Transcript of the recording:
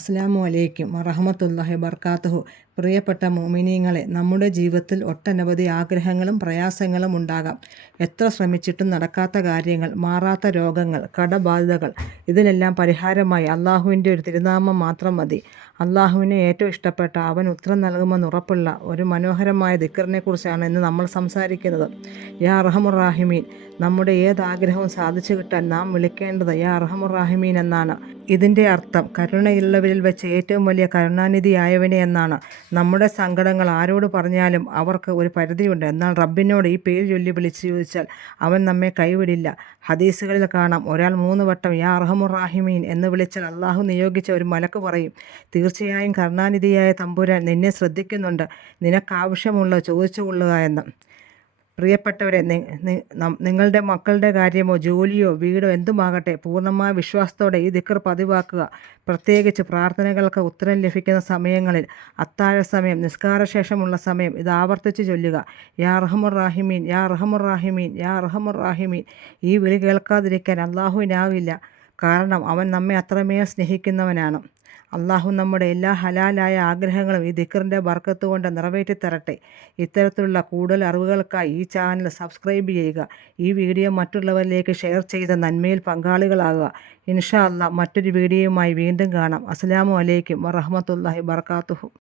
അസ്സലാമു അലൈക്കും വറഹ്മത്തുള്ളാഹി വബർക്കാത്തുഹു. പ്രിയപ്പെട്ട മുഅ്മിനീങ്ങളെ, നമ്മുടെ ജീവിതത്തിൽ ഒട്ടനവധി ആഗ്രഹങ്ങളും പ്രയാസങ്ങളും ഉണ്ടാകാം. എത്ര ശ്രമിച്ചിട്ടും നടക്കാത്ത കാര്യങ്ങൾ, മാറാത്ത രോഗങ്ങൾ, കടബാധ്യതകൾ, ഇതിനെല്ലാം പരിഹാരമായി അള്ളാഹുവിൻ്റെ ഒരു തിരുനാമം മാത്രം മതി. അള്ളാഹുവിനെ ഏറ്റവും ഇഷ്ടപ്പെട്ട, അവൻ ഉത്തരം നൽകുമെന്ന് ഉറപ്പുള്ള ഒരു മനോഹരമായ ദിക്റിനെ കുറിച്ചാണ് ഇന്ന് നമ്മൾ സംസാരിക്കുന്നത്. യാ അർഹമുർ റാഹിമീൻ. നമ്മുടെ ഏതാഗ്രഹവും സാധിച്ചു കിട്ടാൻ നാം വിളിക്കേണ്ടത് യാ അർഹമുർ റാഹിമീൻ എന്നാണ്. ഇതിൻ്റെ അർത്ഥം കരുണയുള്ളവരിൽ വെച്ച് ഏറ്റവും വലിയ കരുണാനിധിയായവനെ എന്നാണ്. നമ്മുടെ സങ്കടങ്ങൾ ആരോട് പറഞ്ഞാലും അവർക്ക് ഒരു പരിധിയുണ്ട്. എന്നാൽ റബ്ബിനോട് ഈ പേര് ചൊല്ലി വിളിച്ച് ചോദിച്ചാൽ അവൻ നമ്മെ കൈവിടില്ല. ഹദീസുകളിൽ കാണാം, ഒരാൾ 3 വട്ടം യാ അർഹമുർ റാഹിമീൻ എന്ന് വിളിച്ചാൽ അള്ളാഹു നിയോഗിച്ച ഒരു മലക്ക് പറയും, തീർച്ചയായും കരുണാനിധിയായ തമ്പുരാൻ നിന്നെ ശ്രദ്ധിക്കുന്നുണ്ട്, നിനക്കാവശ്യമുള്ളത് ചോദിച്ചു കൊള്ളുക എന്ന്. പ്രിയപ്പെട്ടവരെ, നിങ്ങളുടെ മക്കളുടെ കാര്യമോ ജോലിയോ വീടോ എന്തുമാകട്ടെ, പൂർണ്ണമായ വിശ്വാസത്തോടെ ഈ ദിക്ർ പതിവാക്കുക. പ്രത്യേകിച്ച് പ്രാർത്ഥനകൾക്ക് ഉത്തരം ലഭിക്കുന്ന സമയങ്ങളിൽ, അത്താഴ സമയം, നിസ്കാരശേഷമുള്ള സമയം ഇത് ആവർത്തിച്ച് ചൊല്ലുക. യാ അർഹമുർ റാഹിമീൻ, യാ അർഹമുർ റാഹിമീൻ, യാ അർഹമുർ റാഹിമീൻ. ഈ വിളി കേൾക്കാതിരിക്കാൻ അള്ളാഹുവിനാവില്ല. കാരണം അവൻ നമ്മെ അത്രമേൽ സ്നേഹിക്കുന്നവനാണ്. അള്ളാഹു നമ്മുടെ എല്ലാ ഹലാലായ ആഗ്രഹങ്ങളും ഈ ദിക്റിൻ്റെ ബർക്കത്ത് കൊണ്ട് നിറവേറ്റിത്തരട്ടെ. ഇത്തരത്തിലുള്ള കൂടുതൽ അറിവുകൾക്കായി ഈ ചാനൽ സബ്സ്ക്രൈബ് ചെയ്യുക. ഈ വീഡിയോ മറ്റുള്ളവരിലേക്ക് ഷെയർ ചെയ്ത് നന്മയിൽ പങ്കാളികളാകുക. ഇൻഷാ അല്ലാഹ് മറ്റൊരു വീഡിയോയുമായി വീണ്ടും കാണാം. അസ്സലാമു അലൈക്കും വറഹ്മത്തുള്ളാഹി വബർക്കാത്തുഹു.